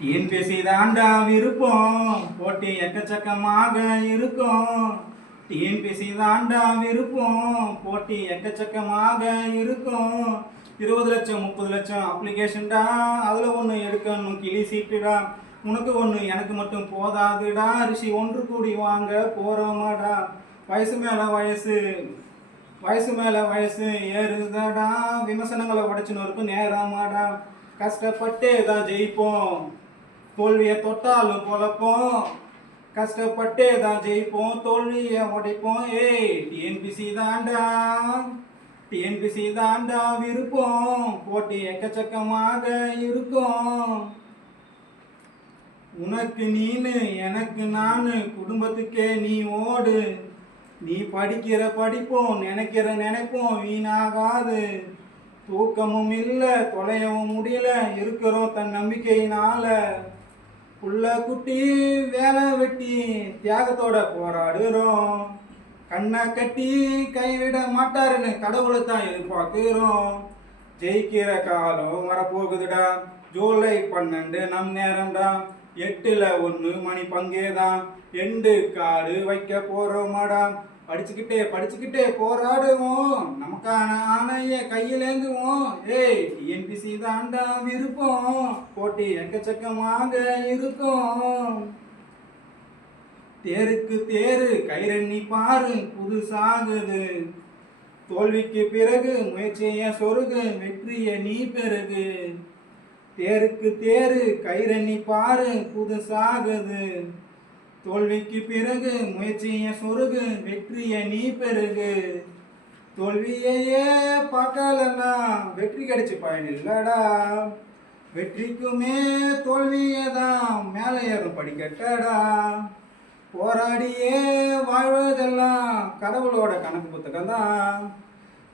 TNPSC தாண்டா விருப்பம், போட்டி எக்கச்சக்கமாக இருக்கும். டிஎன்பிஎஸ்சி தாண்டா விருப்பம், போட்டி எக்கச்சக்கமாக இருக்கும். 20 லட்சம் 30 லட்சம் அப்ளிகேஷன்டா, அதில் ஒன்று எடுக்கணும் கிளி சீட்டுடா. உனக்கு ஒன்று எனக்கு மட்டும் போதாதுடா, ரிஷி ஒன்று கூடி வாங்க போகிறோமாடா. வயசு மேலே வயசு வயசு மேலே வயசு ஏறுதடா, விமர்சனங்களை உடைச்சுன்னு இருக்கும் நேரமாடா. கஷ்டப்பட்டே தான் ஜெயிப்போம், தோல்வியை தொட்டாலும் பொழப்போம். கஷ்டப்பட்டே தான் ஜெயிப்போம், தோல்வியை உடைப்போம். ஏய் டிஎன்பிசி தாண்டா, டிஎன்பிசி தாண்டா விருப்பம், போட்டி எக்கச்சக்கமாக இருக்கும். உனக்கு நீனு எனக்கு நானு, குடும்பத்துக்கே நீ ஓடு. நீ படிக்கிற படிப்போம், நினைக்கிற நினைப்போம் வீணாகாது. தூக்கமும் இல்லை, தொலையவும் முடியல, இருக்கிறோம் தன் நம்பிக்கையினால. புள்ள குட்டி வேலை வெட்டி தியாகத்தோட போராடுறோம். கண்ணை கட்டி கைவிட மாட்டாருன்னு கடவுளை தான் எதிர்பார்க்கிறோம். ஜெயிக்கிற காலம் வரப்போகுதுடா, ஜூலை 12 நம் நேரம்டா. 8ல் 1 மணி பங்கேதான், எண்டு காடு வைக்க போறோமாடா. படிச்சுக்கிட்டே போராடுவோம், நமக்கான ஆணைய கையிலேந்துவோம். ஏய் டிஎன்பிசி தாண்டா விருப்பம், போட்டி எக்கச்சக்கமாக இருக்கும். தேருக்கு தேரு கைரண்ணி பாரு புதுசாகுது. தோல்விக்கு பிறகு முயற்சிய சொருகு, வெற்றிய நீ பெருகு. தேருக்கு தேரு கைரண்ணி பாரு புதுசாகுது. தோல்விக்கு பிறகு முயற்சிய சொருகு, வெற்றிய நீ பெருகு. தோல்வியையே பார்க்கலன்னா வெற்றி கிடைச்சி பயன் இல்லடா. வெற்றிக்குமே தோல்வியதான் மேலே ஏறும் படிக்கட்டடா. போராடியே வாழ்வதெல்லாம் கடவுளோட கணக்கு புத்தகம் தான்.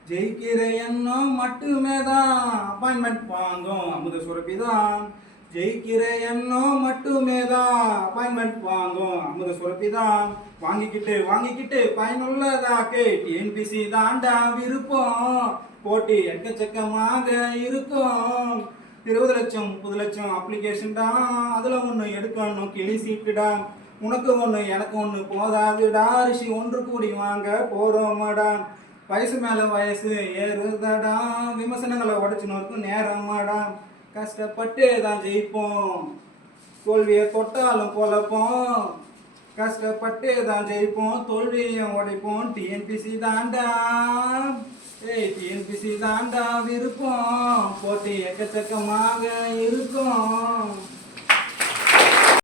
ஜெயிக்கிற எண்ணம் மட்டுமே தான் அப்பாயின்மெண்ட் வாங்கும் அமுத சுரப்பி தான். ஜெயிக்கிற எண்ணம் மட்டுமே தான் அப்பாயின்மெண்ட் வாங்கும் அமுத சுரப்பி தான். வாங்கிக்கிட்டு பயனுள்ளதாக்கே டிஎன்பிசி தாண்டா விருப்பம், போட்டி எக்கச்சக்கமாக இருக்கும். 20 லட்சம் 30 லட்சம் அப்ளிகேஷன் தான், அதில் ஒன்று எடுக்கணும் கிளி சீட்டுடா. உனக்கு ஒன்று எனக்கு ஒன்று போதாதுடா, ரிஷி ஒன்று கூடி வாங்க போகிறோமாடா. வயசு மேலே வயசு ஏறுதடா, விமர்சனங்களை உடைச்சுன்னு இருக்கும் நேரமாடா. கஷ்டப்பட்டே தான் ஜெயிப்போம், தோல்வியை தொட்டாலும் பொழப்போம். கஷ்டப்பட்டே தான் ஜெயிப்போம், தோல்வியை உடைப்போம். டிஎன்பிசி தாண்டா, ஏய் டிஎன்பிசி தாண்டா விருப்பம், போட்டி எக்கச்சக்கமாக இருக்கும்.